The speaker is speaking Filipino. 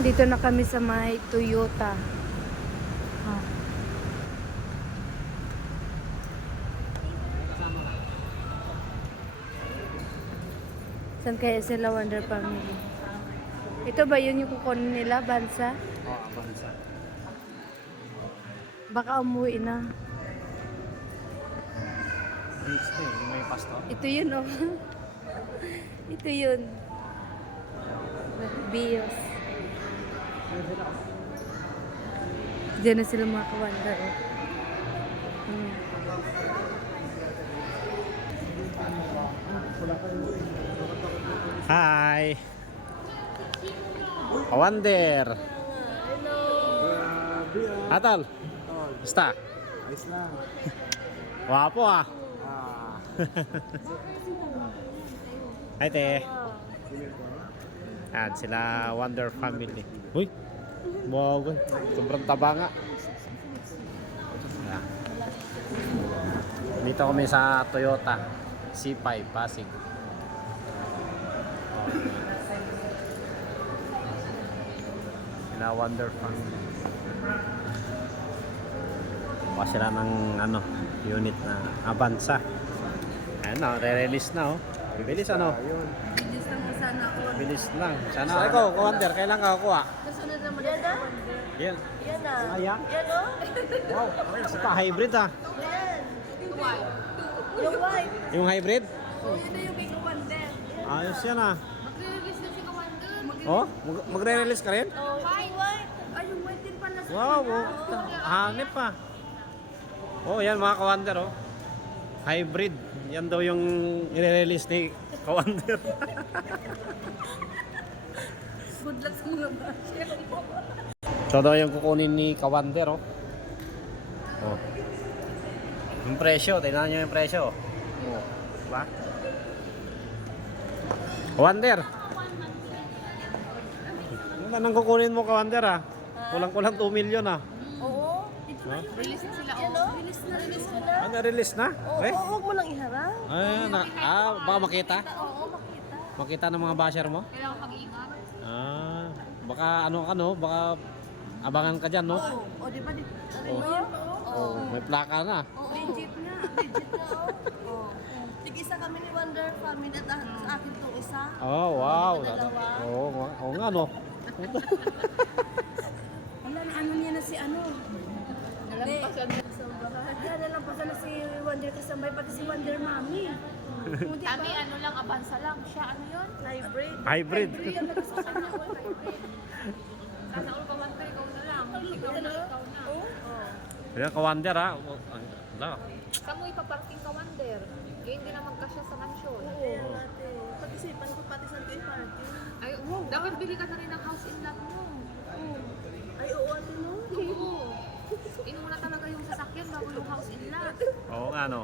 Dito na kami sa may Toyota. Ah. Saan kaya sila Wonder Family? Ito ba yun yung kukunin nila, Bansa? Oo, Bansa. Baka umuwi na. May pasto. Ito yun, oh. Ito yun. Bios. Diyan na sila mga ka-Wonder, oh. Hmm. Hi! Wonder! Hello! Atal! Basta? Ayos lang. Wapo ah! Hi te! Yan sila Wonder Family. Uy! Wow! Sobrang taba nga. Yan. Dito kami sa Toyota C5 Pasig. Sila Wonder Family. Kuha sila ng ano, unit na Avanza. Ayan na, re-release na oh. Bibilis ano? Bilis lang mo sana ako. Bilis lang. Sana ikaw, Wonder, kailan ka kuha? Kasunod naman yan na? Yan. Yan na. Ayan. Yan o? Wow, pa hybrid ah. Yan. Yung white. Yung hybrid? Oh, yun na yung big Wonder. Ayos yan ah. Magre-release na si Wonder. Oh, magre-release ka rin? Oh, white. Ay, yung white din pala sa Wow, oh. Hanip pa. Oh, yan mga ka-Wonder oh. Hybrid. Yan daw yung i-release ni ka-Wonder. Good luck sa mga basher. Ito daw yung kukunin ni ka-Wonder oh. Oh. Yung presyo, tingnan nyo yung presyo. Oh. Diba? Ka-Wonder. Ano nang kukunin mo ka-Wonder ah? Kulang-kulang 2 million ah. Oo. Huh? Release na sila. Yan o? Release na. Release na na. Ano, release na? Oo, Eh? huwag mo lang iharang. Baka makita? Oo, makita. Makita ng mga basher mo? Kailangan mag-iingat. Ah, baka baka abangan ka dyan, no? Oo. O, di ba? Ano Oo. mo? Oh, may plaka na. Oo. Legit nga. Legit nga, oh. Tig-isa kami ni Wonder Family at sa akin tong isa. Oh, wow. Dalawa. Oo nga, no? Wala na, ano niya na si ano? Nalampasan na sa bahay. Yan, nalampasan na si Wonder Kasambay, pati si Wonder Mami. Kami ano lang, Avanza lang. Siya ano yun? Hybrid. Hybrid. Yan, nagkasasama ko, hybrid. Sana all ka Wonder, ikaw na lang. Ikaw na, ikaw na. Oo. Ayan, ka-Wonder, ha? Wala. Saan mo ipaparking ka Wonder? Eh, hindi na magkasya sa mansyon. Kaya natin. Pag-isipan ko pati saan kayo parking. Ay, dapat bili ka na rin ng house in lot mo. Ay, oo, ate no? Oo. Ino mo na talaga yung sasakyan bago yung house in lot. Oo nga, no?